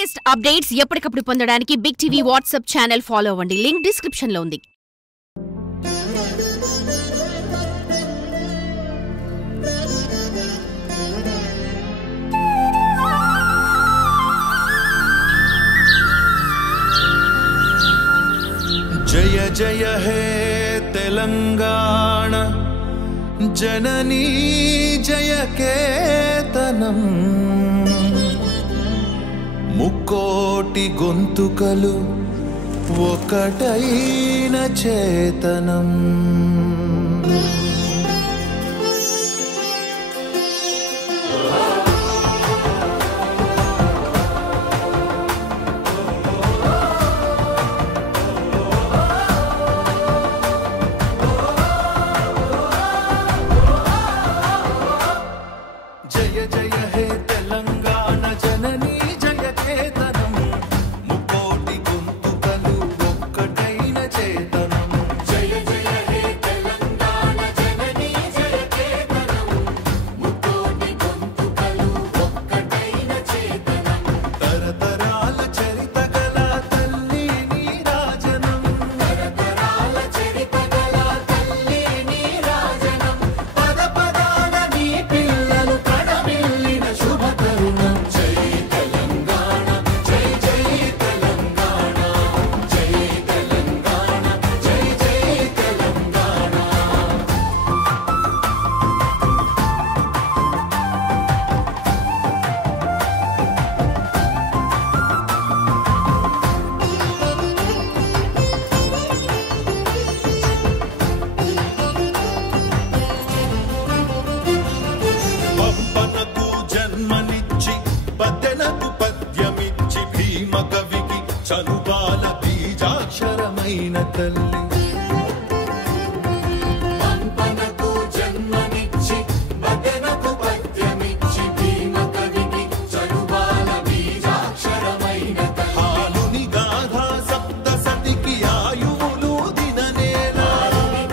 Latest updates ఎప్పటికప్పుడు పొందడానికి big TV WhatsApp channel follow అవ్వండి. లింక్ డిస్క్రిప్షన్ లో ఉంది. జయ జయ హే తెలంగాణ జననీ జయ కేతనం ముక్కోటి గొంతుకలు ఒకటైన చేతనం. జయ జయ హే తెలంగాణ జననీ జయ కేతనం ముకోటి గొంతుకలు ఒక్కటైన చేతనం. జయ జయ హే తెలంగాణ జననీ జయ కేతనం ముకోటి గొంతుకలు ఒక్కటైన చేతనం. తరతరాల చరిత గల తల్లి నీరాజనం, తరతరాల చరిత గల తల్లి నీరాజనం. పద పదాన నీ పిల్లలు కడమిల్లిన శుభ తరుణం. జై తెలంగాణ జై జై తెలంగాణ జై తెలంగాణ జై జై తెలంగాణ. పంపనకు జన్మనిచ్చి పద్దెనకు పద్యమిచ్చి భీమ కవికి చనుబాల బీజాక్షరమైన తల్లి. పంపనకు జన్మనిచ్చి పద్దెనకు పద్యమిచ్చి భీమ కవికి చనుబాల బీజాక్షరమైన తల్లి. హాలుని గాథా సప్త సతికి ఆయువులు దిననేల,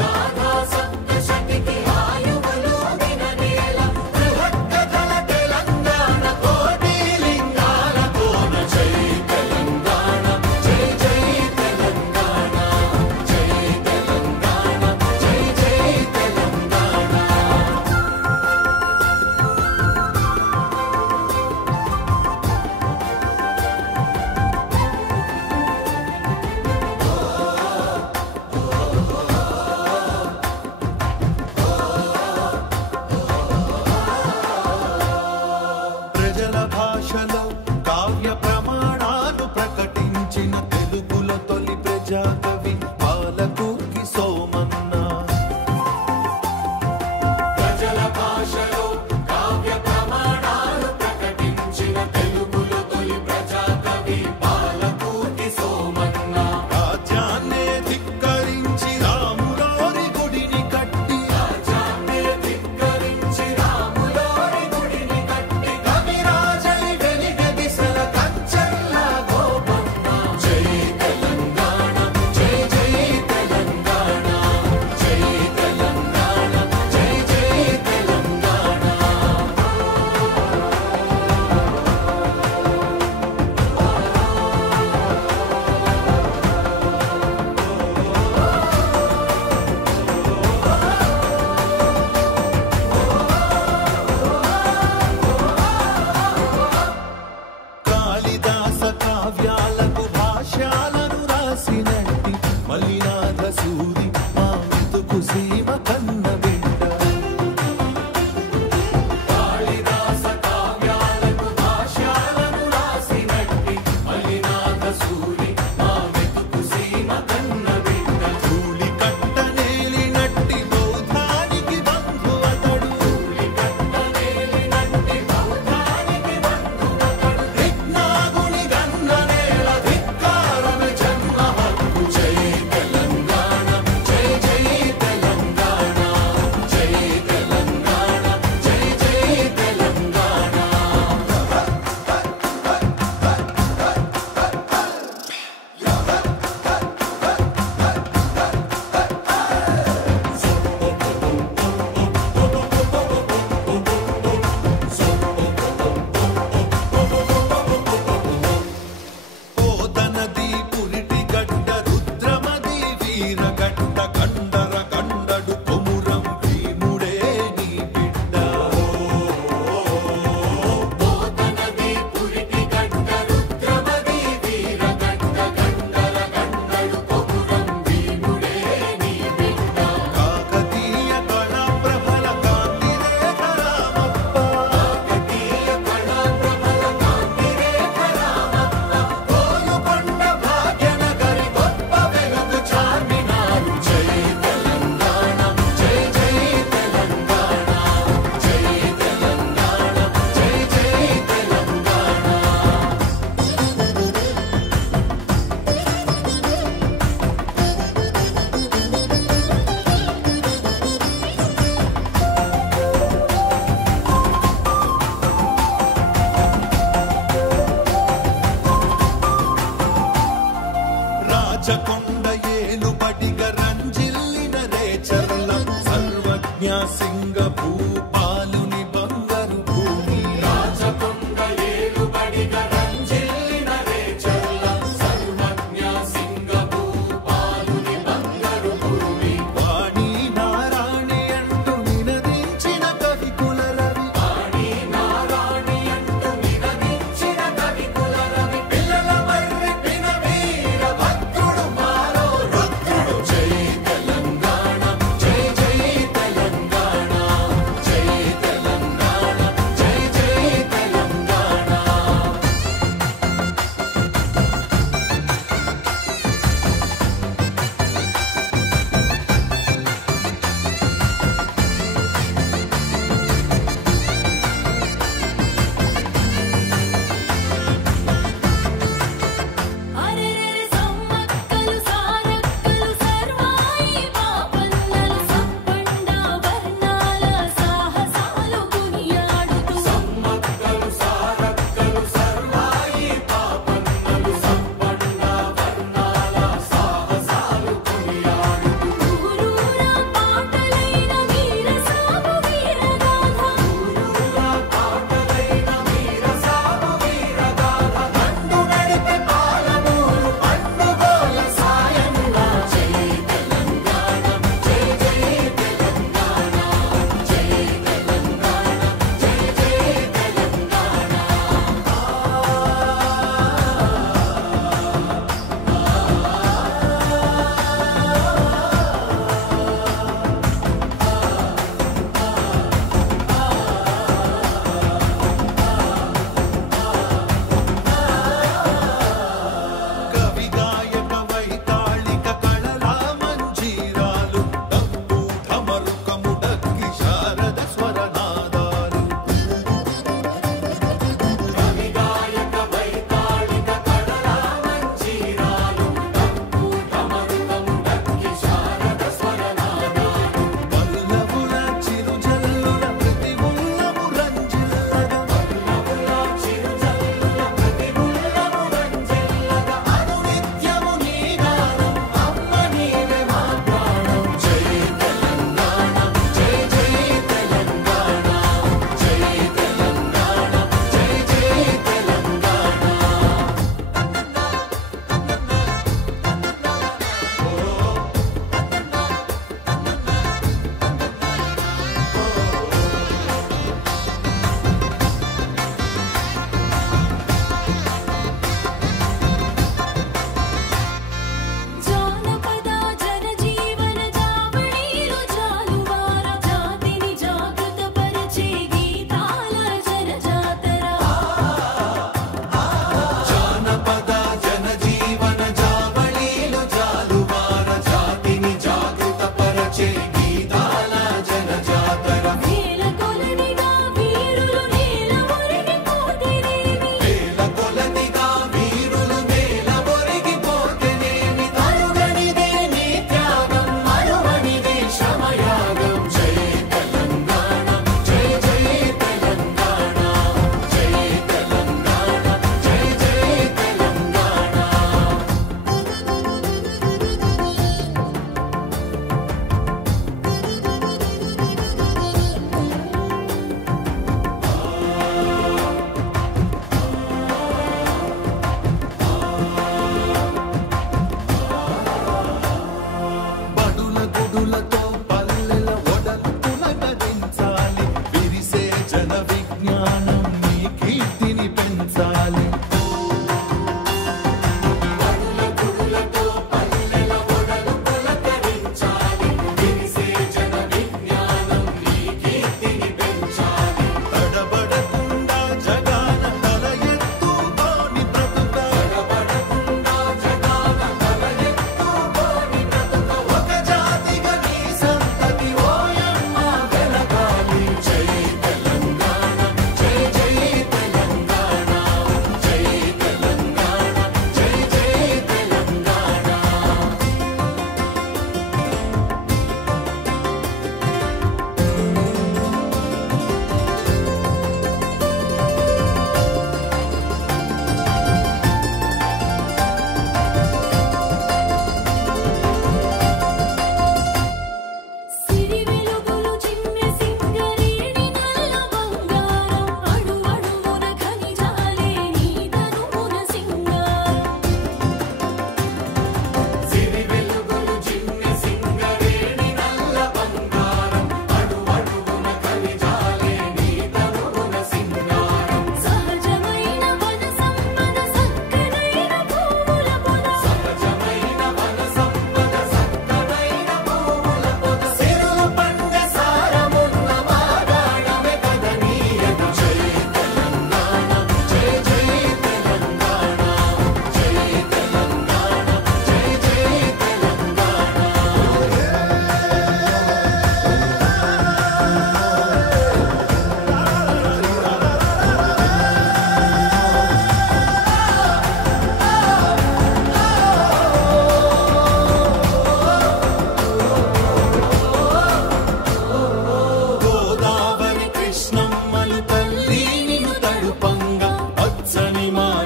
గాథా సప్త సతికి ఆయువులు దిననేల. బృహత్కథల తెలంగాణ కోటి లింగాల కోన. జై తెలంగాణ జై జై తెలంగాణ జై తెలంగాణ జై జై తెలంగాణ. ప్రజల భాషలో కావ్య ప్రమాణాలు ప్రకటించిన తెలుగులో తొలి ప్రజాకవి పాలకుర్తి సోమన్న. ప్రజల భాషలో కావ్య ప్రమాణాలు ప్రకటించిన తెలుగులో తొలి ప్రజాకవి పాలకుర్తి సోమన్న. రాజ్యాన్నే ధిక్కరించి రాములోరి గుడిని కట్టి, రాజ్యాన్నే ధిక్కరించి రాములోరి గుడిని కట్టి కవిరాజై వెలిగ దిశల కంచెల్ల గోపన్న. జై తెలంగాణ జై జై తెలంగాణ జై తెలంగాణ జై జై తెలంగాణ. కాళిదాస కావ్యాలకు భాష్యాలను రాసినట్టి మలినాథ సూరి మా మెతుకు సీమ కన్న బిడ్డ. కాళిదాస కావ్యాలకు భాష్యాలను రాసినట్టి మలినాథ సూరి మా మెతుకు సీమ కన్న బిడ్డ. ధూళి కట్టనేలినట్టి బౌద్ధానికి బంధువతడు, ధూళి కట్టనేలినట్టి బౌద్ధానికి బంధువతడు. విజ్ఞాగుని రాచకొండ ఏలుబడిగ రంజిల్లిన రేచర్ల సర్వజ్ఞ సింగ భూపాలుని బంగారు భూమి రాచకొండ ఏలుబడిగ రంజిల్లిన రేచర్ల సర్వజ్ఞ సింగ భూపాలుని బంగారు భూమి వాణి నారాణి అంటూ నినదించిన కవి కులరవి వాణి నారాణి అంటూ నినదించిన కవి కులరవి పిల్లల మర్రి పిన వీర భద్రుడు మా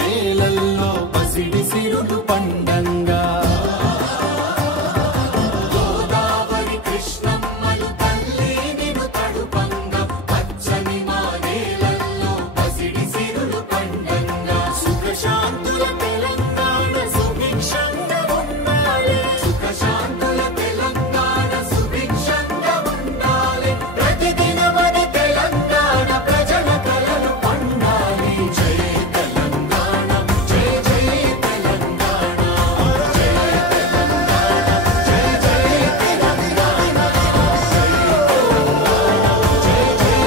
నేలల్లో పసిడి సిరులు పండంగా గోదావరి కృష్ణమ్మలు తల్లి నిన్ను తడుపంగా పచ్చని మా నేలల్లో పసిడి సిరులు పండంగా సుఖశాంతుల తెలంగాణ సుభిక్షంగా ఉండాలి సుఖశాంతుల తెలంగాణ సుభిక్షంగా ఉండాలి ప్రతిదినమది తెలంగాణ ప్రజల కలలు పండాలి జై తెలంగాణ జై జై తెలంగాణ జై తెలంగాణ జై జై తెలంగాణ జై జై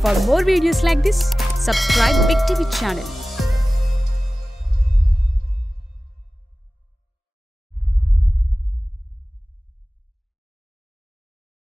For more videos like this, subscribe Big TV channel.